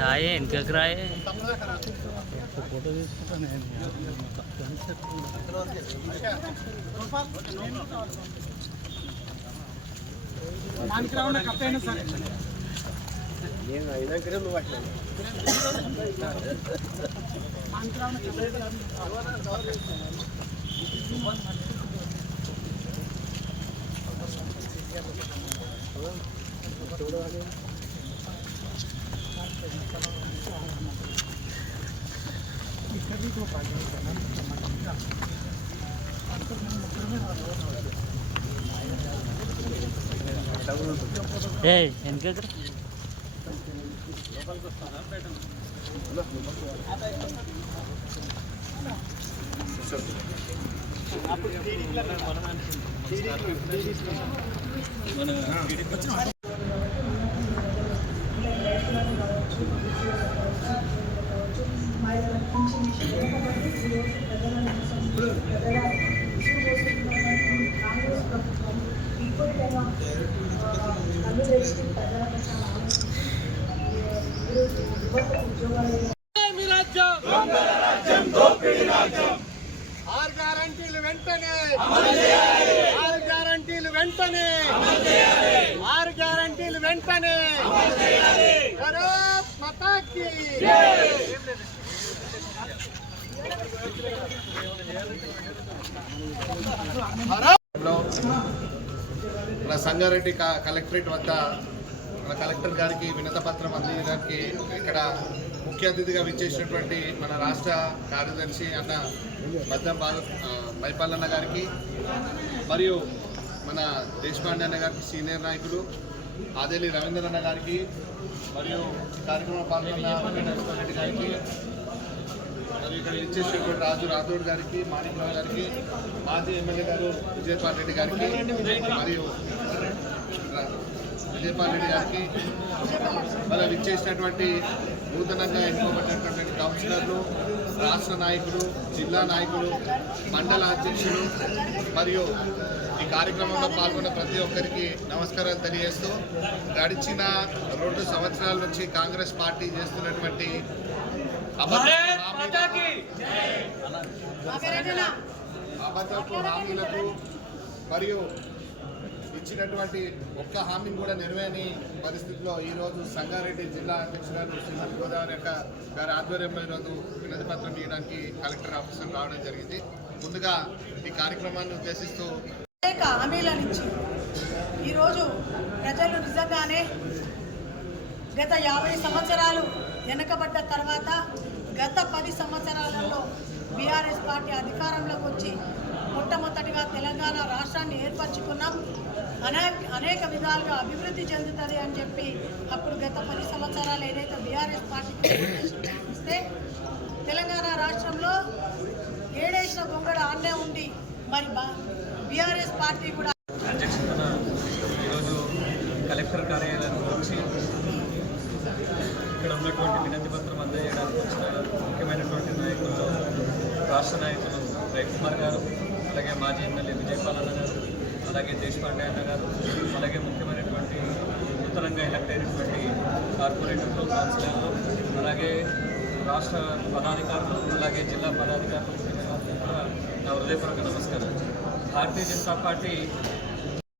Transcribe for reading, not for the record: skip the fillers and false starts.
రాయే వెనకకి రాయే ఫోటో తీసుకుంటాను కప్పైనా సరే నేను ఐదాకరే నువ్వు అట్లా వెనక ఆరు గ్యారంటీలు వెంటనే ఆరు గ్యారంటీలు వెంటనే ఆరు గ్యారంటీలు వెంటనే భారత్ మాతా కీ మన సంగారెడ్డి కలెక్టరేట్ వద్ద మన కలెక్టర్ గారికి వినతి పత్రం అందించడానికి ఇక్కడ ముఖ్య అతిథిగా విచ్చేసినటువంటి మన రాష్ట్ర కార్యదర్శి అన్న మద్దం మైపాలన్న గారికి మరియు మన దేశపాండే అన్న గారికి సీనియర్ నాయకులు ఆదేలి రవీంద్రన్న గారికి మరియు కార్యక్రమం పాల్గొన్న రెడ్డి గారికి మరియు ఇక్కడ ఇచ్చేసినటువంటి రాజు రాథోడ్ గారికి మాణిక్రావు గారికి మాజీ ఎమ్మెల్యే గారు విజయపాల్ రెడ్డి గారికి మరియు విజయపాల్ రెడ్డి గారికి మరి విచ్చేసినటువంటి నూతనంగా ఎన్నుకోబడినటువంటి కౌన్సిలర్లు రాష్ట్ర నాయకులు జిల్లా నాయకులు మండల అధ్యక్షులు మరియు ఈ కార్యక్రమంలో పాల్గొన్న ప్రతి ఒక్కరికి నమస్కారాలు తెలియజేస్తూ గడిచిన 2 సంవత్సరాల నుంచి కాంగ్రెస్ పార్టీ చేస్తున్నటువంటి అబద్ధపు హామీలకు మరియు ఇచ్చినటువంటి ఒక్క హామీని కూడా నెరవేరని పరిస్థితిలో ఈరోజు సంగారెడ్డి జిల్లా అధ్యక్షురాలు శ్రీమతి గోదావరి గారి ఆధ్వర్యంలో ఈరోజు వినతి పత్రం ఇవ్వడానికి కలెక్టర్ ఆఫీసుకు రావడం జరిగింది. ముందుగా ఈ కార్యక్రమాన్ని ఉద్దేశిస్తూ అనేక హామీలను ఇచ్చి ఈరోజు ప్రజలు నిజంగానే గత 50 సంవత్సరాలు వెనకబడ్డ తర్వాత గత 10 సంవత్సరాలలో బీఆర్ఎస్ పార్టీ అధికారంలోకి వచ్చి మొట్టమొదటిగా తెలంగాణ రాష్ట్రాన్ని ఏర్పరచుకున్నాం. అనేక విధాలుగా అభివృద్ధి చెందుతుంది అని చెప్పి అప్పుడు గత 10 సంవత్సరాలు ఏదైతే బీఆర్ఎస్ పార్టీకి ఇస్తే తెలంగాణ రాష్ట్రంలో ఏడేసిన గొంగడ ఆన్నే ఉండి మరి బీఆర్ఎస్ పార్టీ కూడా అధ్యక్షతన ఈరోజు కలెక్టర్ కార్యాలయానికి వచ్చి ఇక్కడ ఉన్నటువంటి వినతి పత్రం అందజేయడానికి వచ్చిన ముఖ్యమైనటువంటి నాయకులు రాష్ట్ర నాయకులు రవికుమార్ గారు, అలాగే మాజీ ఎమ్మెల్యే విజయపాలన్న గారు, అలాగే దేశపాండే అన్న గారు, అలాగే ముఖ్యమైనటువంటి నూతనంగా ఎలక్ట్ అయినటువంటి కార్పొరేటర్లు, కౌన్సిలర్లు, అలాగే రాష్ట్ర పదాధికారులు, అలాగే జిల్లా పదాధికారులు, ముఖ్యమైన కూడా నా హృదయపూర్వక నమస్కారం. భారతీయ జనతా పార్టీ